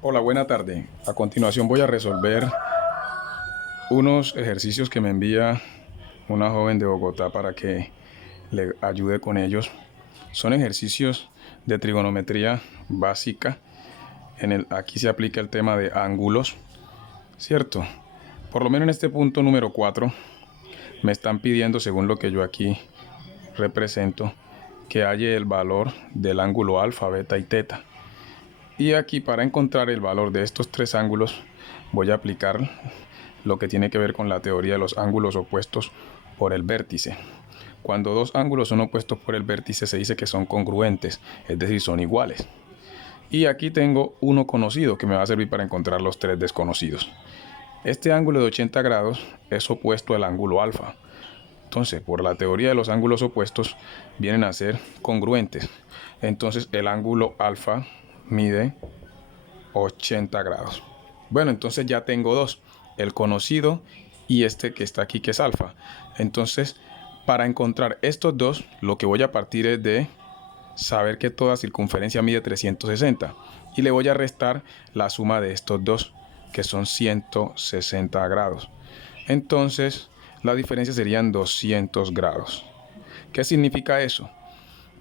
Hola, buena tarde. A continuación voy a resolver unos ejercicios que me envía una joven de Bogotá para que le ayude con ellos. Son ejercicios de trigonometría básica. Aquí se aplica el tema de ángulos, ¿cierto? Por lo menos en este punto número 4 me están pidiendo, según lo que yo aquí represento, que halle el valor del ángulo alfa, beta y teta. Y aquí, para encontrar el valor de estos tres ángulos, voy a aplicar lo que tiene que ver con la teoría de los ángulos opuestos por el vértice. Cuando dos ángulos son opuestos por el vértice se dice que son congruentes, es decir, son iguales. Y aquí tengo uno conocido que me va a servir para encontrar los tres desconocidos. Este ángulo de 80 grados es opuesto al ángulo alfa. Entonces, por la teoría de los ángulos opuestos, vienen a ser congruentes. Entonces, el ángulo alfa mide 80 grados. Bueno, entonces ya tengo dos, el conocido y este que está aquí, que es alfa. Entonces, para encontrar estos dos, lo que voy a partir es de saber que toda circunferencia mide 360 y le voy a restar la suma de estos dos, que son 160 grados. Entonces, la diferencia serían 200 grados. ¿Qué significa eso?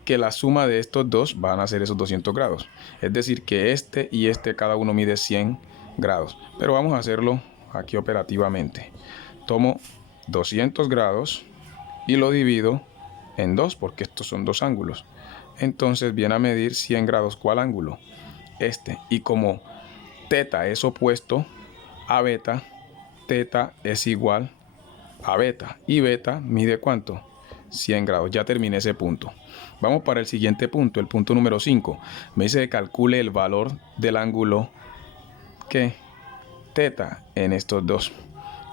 Que la suma de estos dos van a ser esos 200 grados. Es decir, que este y este cada uno mide 100 grados. Pero vamos a hacerlo aquí operativamente. Tomo 200 grados y lo divido en dos, porque estos son dos ángulos. Entonces viene a medir 100 grados. ¿Cuál ángulo? Este. Y como teta es opuesto a beta, teta es igual a beta. Y beta mide ¿cuánto? 100 grados. Ya terminé ese punto. Vamos para el siguiente punto, el punto número 5. Me dice que calcule el valor del ángulo que teta en estos dos.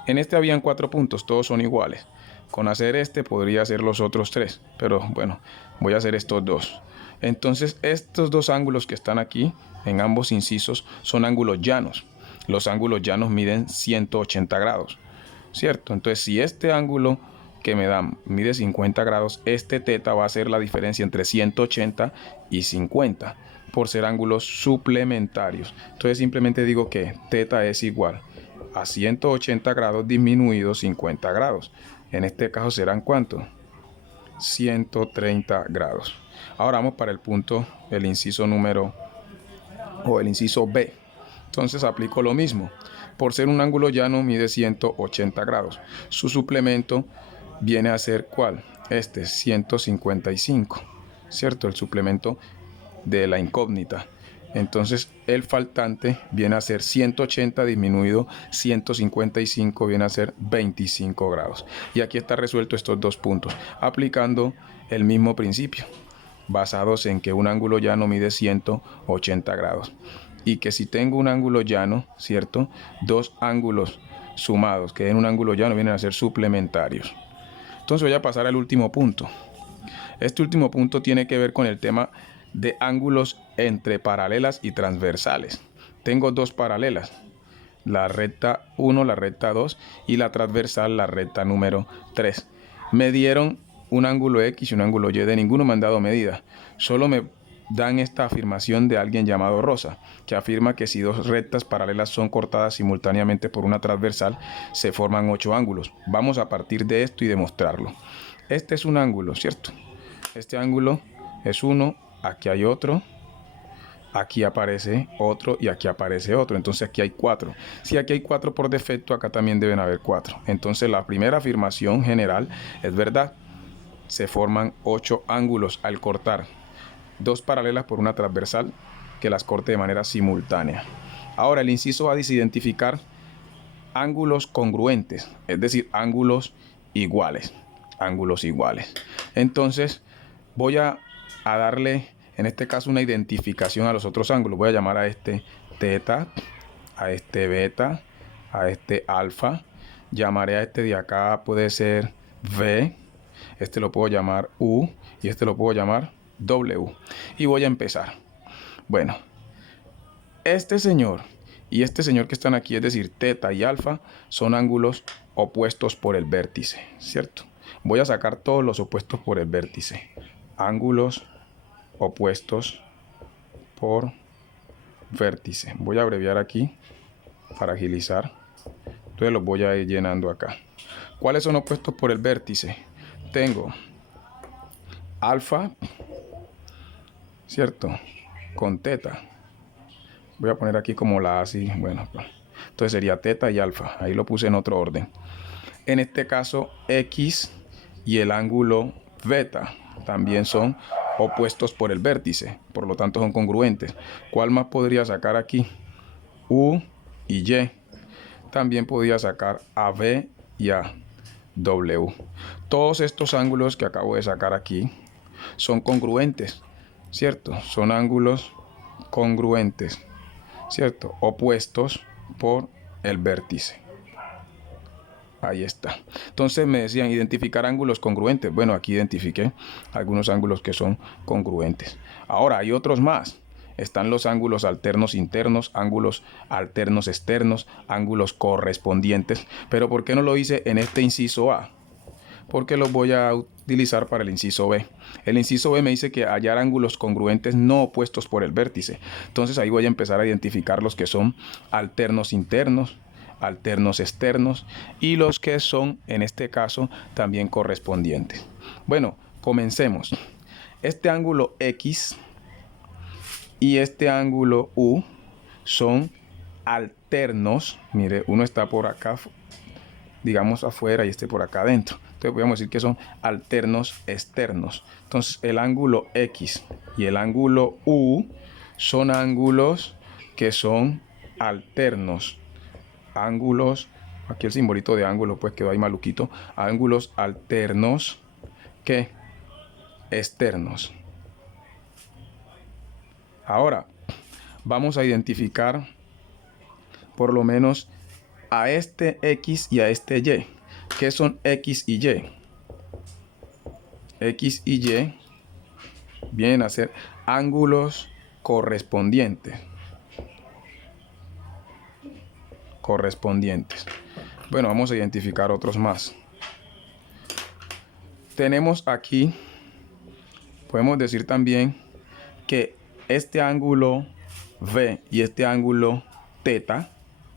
En este habían 4 puntos, todos son iguales. Con hacer este podría hacer los otros 3, pero bueno, voy a hacer estos dos. Entonces estos dos ángulos que están aquí, en ambos incisos, son ángulos llanos. Los ángulos llanos miden 180 grados, ¿cierto? Entonces si este ángulo que me dan mide 50 grados, este teta va a ser la diferencia entre 180 y 50 por ser ángulos suplementarios. Entonces simplemente digo que teta es igual a 180 grados disminuido 50 grados. En este caso serán ¿cuánto? 130 grados. Ahora vamos para el punto, el inciso número o el inciso B. Entonces aplico lo mismo. Por ser un ángulo llano mide 180 grados. Su suplemento viene a ser ¿cuál? Este, 155. ¿Cierto? El suplemento de la incógnita. Entonces el faltante viene a ser 180 disminuido 155, viene a ser 25 grados. Y aquí está resuelto estos dos puntos, aplicando el mismo principio, basados en que un ángulo llano mide 180 grados. Y que si tengo un ángulo llano, ¿cierto? Dos ángulos sumados que den un ángulo llano vienen a ser suplementarios. Entonces voy a pasar al último punto. Este último punto tiene que ver con el tema de ángulos entre paralelas y transversales. Tengo dos paralelas, la recta 1, la recta 2 y la transversal, la recta número 3. Me dieron un ángulo X y un ángulo Y, de ninguno me han dado medida. Solo me dan esta afirmación de alguien llamado Rosa, que afirma que si dos rectas paralelas son cortadas simultáneamente por una transversal, se forman 8 ángulos. Vamos a partir de esto y demostrarlo. Este es un ángulo, ¿cierto? Este ángulo es uno, aquí hay otro, aquí aparece otro y aquí aparece otro. Entonces aquí hay 4. Si aquí hay 4 por defecto, acá también deben haber 4. Entonces la primera afirmación general es verdad. Se forman 8 ángulos al cortar dos paralelas por una transversal que las corte de manera simultánea. Ahora el inciso A dice identificar ángulos congruentes, es decir, ángulos iguales. Ángulos iguales. Entonces voy a darle en este caso una identificación a los otros ángulos. Voy a llamar a este teta, a este beta, a este alfa. Llamaré a este de acá, puede ser V, este lo puedo llamar U y este lo puedo llamar W. Y voy a empezar. Bueno, este señor y este señor que están aquí, es decir, teta y alfa, son ángulos opuestos por el vértice, ¿cierto? Voy a sacar todos los opuestos por el vértice. Ángulos opuestos por vértice. Voy a abreviar aquí para agilizar. Entonces los voy a ir llenando acá. ¿Cuáles son opuestos por el vértice? Tengo alfa, ¿cierto? Con teta. Voy a poner aquí como la así. Bueno, entonces sería teta y alfa. Ahí lo puse en otro orden. En este caso, X y el ángulo beta también son opuestos por el vértice. Por lo tanto, son congruentes. ¿Cuál más podría sacar aquí? U y Y. También podría sacar AB y AW. Todos estos ángulos que acabo de sacar aquí son congruentes, ¿cierto? Son ángulos congruentes, ¿cierto? Opuestos por el vértice. Ahí está. Entonces me decían identificar ángulos congruentes. Bueno, aquí identifiqué algunos ángulos que son congruentes. Ahora hay otros más. Están los ángulos alternos internos, ángulos alternos externos, ángulos correspondientes. Pero ¿por qué no lo hice en este inciso A? Porque los voy a utilizar para el inciso B. El inciso B me dice que hallar ángulos congruentes no opuestos por el vértice. Entonces ahí voy a empezar a identificar los que son alternos internos, alternos externos y los que son, en este caso, también correspondientes. Bueno, comencemos. Este ángulo X y este ángulo U son alternos. Mire, uno está por acá, digamos afuera, y este por acá adentro. Entonces podemos decir que son alternos externos. Entonces el ángulo X y el ángulo U son ángulos que son alternos. Ángulos, aquí el simbolito de ángulo pues quedó ahí maluquito. Ángulos alternos que externos. Ahora vamos a identificar por lo menos a este X y a este Y. ¿Qué son X y Y? X y Y vienen a ser ángulos correspondientes. Bueno, vamos a identificar otros más. Tenemos aquí, podemos decir también que este ángulo V y este ángulo θ,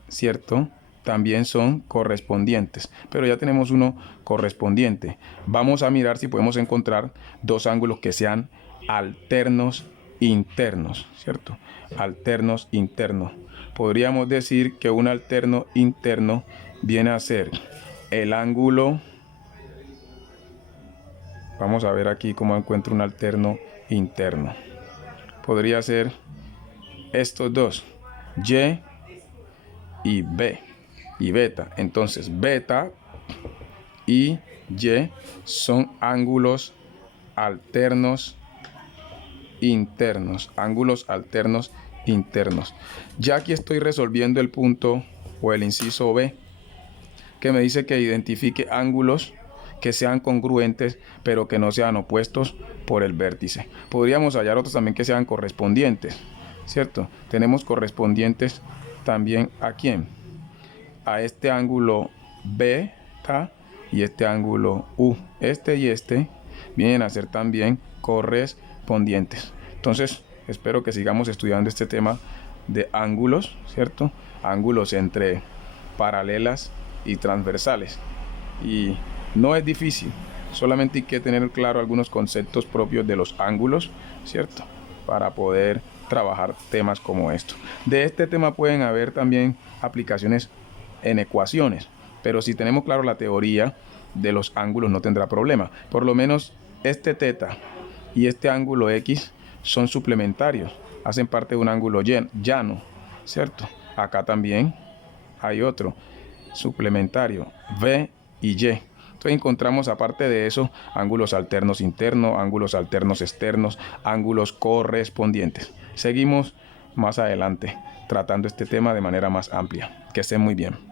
¿cierto? También son correspondientes, pero ya tenemos uno correspondiente. Vamos a mirar si podemos encontrar dos ángulos que sean alternos internos, ¿cierto? Alternos internos. Podríamos decir que un alterno interno viene a ser el ángulo. Vamos a ver aquí cómo encuentro un alterno interno. Podría ser estos dos, Y y B y beta. Entonces beta y Y son ángulos alternos internos. Ángulos alternos internos. Ya aquí estoy resolviendo el punto o el inciso B, que me dice que identifique ángulos que sean congruentes pero que no sean opuestos por el vértice. Podríamos hallar otros también que sean correspondientes, ¿cierto? Tenemos correspondientes también ¿a quién? A este ángulo beta y este ángulo U. Este y este vienen a ser también correspondientes. Entonces espero que sigamos estudiando este tema de ángulos, ¿cierto? Ángulos entre paralelas y transversales. Y no es difícil, solamente hay que tener claro algunos conceptos propios de los ángulos, ¿cierto? Para poder trabajar temas como esto. De este tema pueden haber también aplicaciones en ecuaciones, pero si tenemos claro la teoría de los ángulos no tendrá problema. Por lo menos este θ y este ángulo X son suplementarios, hacen parte de un ángulo llano, ¿cierto? Acá también hay otro suplementario, V y Y. Entonces encontramos aparte de eso ángulos alternos internos, ángulos alternos externos, ángulos correspondientes. Seguimos más adelante tratando este tema de manera más amplia. Que estén muy bien.